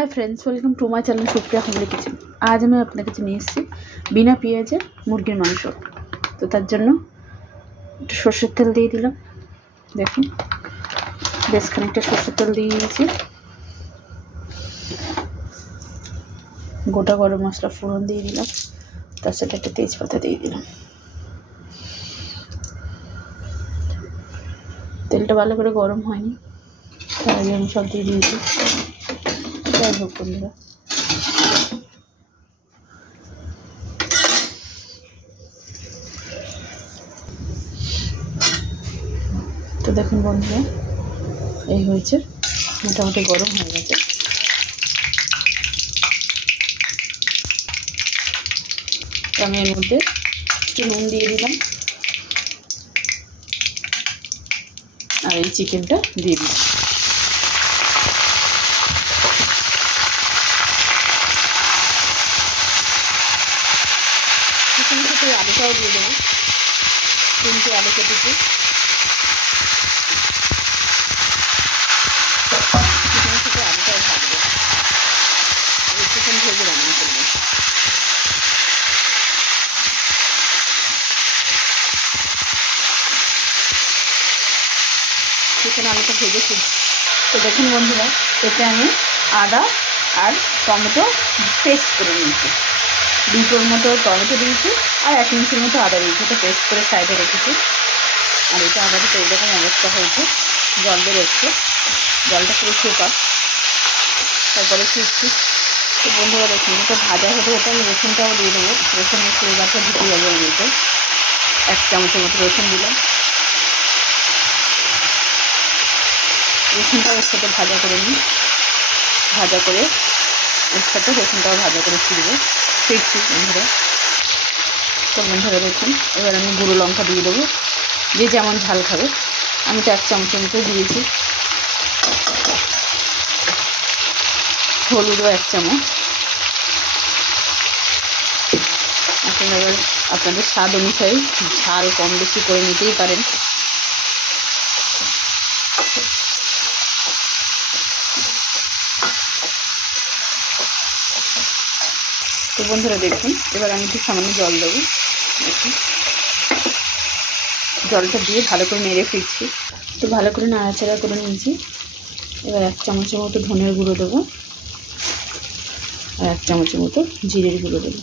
Hi friends, welcome to my channel Supriya family kitchen. आज मैं अपने काছে নিয়ে এসেছি বিনা পেঁয়াজে মুরগির মাংস। তো তার জন্য একটু সরষের তেল দিয়ে দিলাম। দেখুন বেশ খানিকটা সরষের তেল দিয়ে দিয়েছি। গোটা গরম মশলা ফোড়ন দিয়ে দিলাম, তার সাথে একটা তেজপাতা দিয়ে দিলাম। তেলটা ভালো করে গরম হয়নি, তার আগে আমি সব দিয়ে দিয়েছি। যাই হোক বন্ধুরা, তো দেখুন বন্ধুরা, এই হয়েছে, মোটামুটি গরম হয়ে গেছে। তো আমি এর মধ্যে একটু নুন দিয়ে দিলাম আর এই চিকেনটা দিয়ে দিলাম। চিকেনের সাথে আলুটাও দিয়ে দেবো, 3টে আলু কেটেছি। চিকেনের সাথে আলুটাও ভাজবো, এই চিকেন ভেজে রান্না করবো। চিকেন আলুটা ভেজেছি। তো দেখুন বন্ধুরা, এতে আমি আদা আর টমেটো পেস্ট করে নিয়েছি। 2টোর মতো টমেটো দিয়েছি আর 1 ইঞ্চির মতো আদা দিয়েছি। এটা পেস্ট করে সাইডে রেখেছি। আর এটা আমাদের এইরকম অবস্থা হয়েছে, জল বেরোচ্ছে, জলটা পুরো শুকা। তারপরে ফিরছি। তো বন্ধুরা দেখুন, এটা ভাজা হতে হতে আমি রসুনটাও দিয়ে দেবো। রসুনের ফ্লেভারটা ঢুকে যাবে এর মধ্যে। 1 চামচের মতো রসুন দিলাম। রসুনটাও এর সাথে ভাজা করে নিই। ভাজা করে এর সাথে রসুনটাও ভাজা করে ফিরছি বন্ধুরা। তো বন্ধুরা দেখুন, এবার আমি গুঁড়ো লঙ্কা দিয়ে দেবো, যে যেমন ঝাল খাবে। আমি তো 1 চামচের মতো দিয়েছি। হলুদও 1 চামচ। আপনারা এবার আপনাদের স্বাদ অনুযায়ী ঝাল কম বেশি করে নিতেই পারেন। তো বন্ধুরা দেখুন, এবার আমি একটু সামান্য জল দেবো। দেখুন জলটা দিয়ে ভালো করে নেড়ে ফিরছি। তো ভালো করে নাড়াচাড়া করে নিয়েছি। এবার 1 চামচের মতো ধনের গুঁড়ো দেবো আর 1 চামচের মতো জিরের গুঁড়ো দেবো।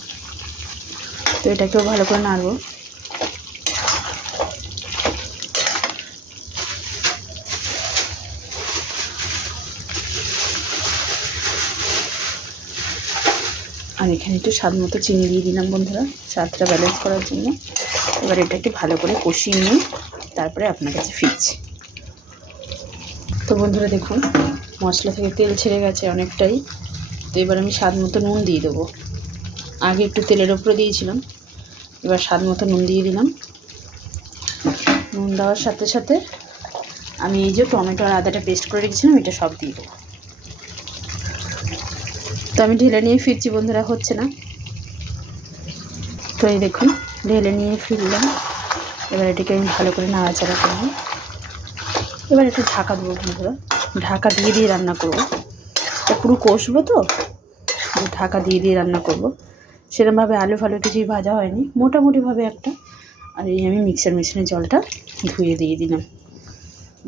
তো এটাকেও ভালো করে নাড়বো। আর এখানে একটু স্বাদ মতো চিনি দিয়ে দিলাম বন্ধুরা, স্বাদটা ব্যালেন্স করার জন্য। এবার এটাকে ভালো করে কষিয়ে নিয়ে তারপরে আপনার কাছে ফিরছি। তো বন্ধুরা দেখুন, মশলা থেকে তেল ছেড়ে গেছে অনেকটাই। তো এবার আমি স্বাদ মতো নুন দিয়ে দেবো। আগে একটু তেলের ওপরে দিয়েছিলাম, এবার স্বাদ মতো নুন দিয়ে দিলাম। নুন দেওয়ার সাথে সাথে আমি এই যে টমেটো আর আদাটা পেস্ট করে রেখেছিলাম, এটা সব দিয়ে দেবো। তো আমি ঢেলে নিয়ে ফিরছি বন্ধুরা, হচ্ছে না। তো এই দেখুন, ঢেলে নিয়ে ফিরলাম। এবার এটাকে আমি ভালো করে নাড়াচাড়া করব। এবার একটু ঢাকা দেবো বন্ধুরা, ঢাকা দিয়ে দিয়ে রান্না করব। এটা পুরো কষবো, তো ঢাকা দিয়ে দিয়ে রান্না করব। সেরকমভাবে আলু ফালু কিছুই ভাজা হয়নি, মোটামুটিভাবে একটা। আর এই আমি মিক্সার মেশিনে জলটা ধুয়ে দিয়ে দিলাম।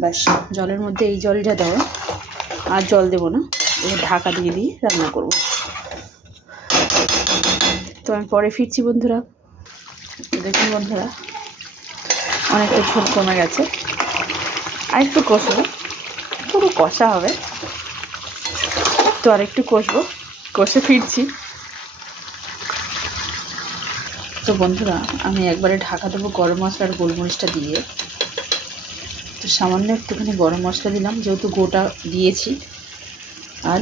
ব্যাস, জলের মধ্যে এই জলটা দেওয়া, আর জল দেবো না। এবার ঢাকা দিয়ে দিয়ে রান্না করব। তো আমি পরে ফিরছি বন্ধুরা। দেখুন বন্ধুরা, অনেকটা ঝোল কমে গেছে। আর একটু কষবো, পুরো কষা হবে। তো আর একটু কষবো, কষে ফিরছি। তো বন্ধুরা, আমি একবারে ঢাকা দেবো গরম মশলা আর গোলমরিচটা দিয়ে। তো সামান্য একটুখানি গরম মশলা দিলাম, যেহেতু গোটা দিয়েছি, আর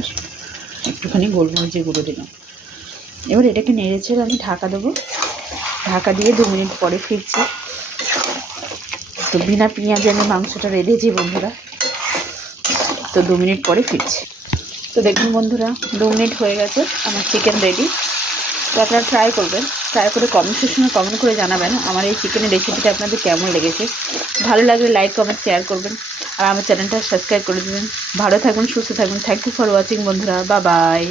একটুখানি গোলমরিচের গুঁড়ো দিলাম। এবার এটাকে নেড়ে ছেড়ে আমি ঢাকা দেবো। ঢাকা দিয়ে 2 মিনিট পরে ফিরছি। তো বিনা পেঁয়াজে আমি মাংসটা রেঁধেছি বন্ধুরা। তো 2 মিনিট পরে ফিরছি। তো দেখুন বন্ধুরা, 2 মিনিট হয়ে গেছে, আমার চিকেন রেডি। তো আপনারা ট্রাই করবেন। দয়া করে কমেন্ট সেকশনে কমেন্ট করে জানাবেন আমার এই চিকেনের রেসিপিটা আপনাদের কেমন লেগেছে। ভালো লাগলে লাইক কমেন্ট শেয়ার করবেন আর আমার চ্যানেলটা সাবস্ক্রাইব করে দেবেন। ভালো থাকবেন, সুস্থ থাকবেন। থ্যাংক ইউ ফর ওয়াচিং বন্ধুরা, বাই বাই।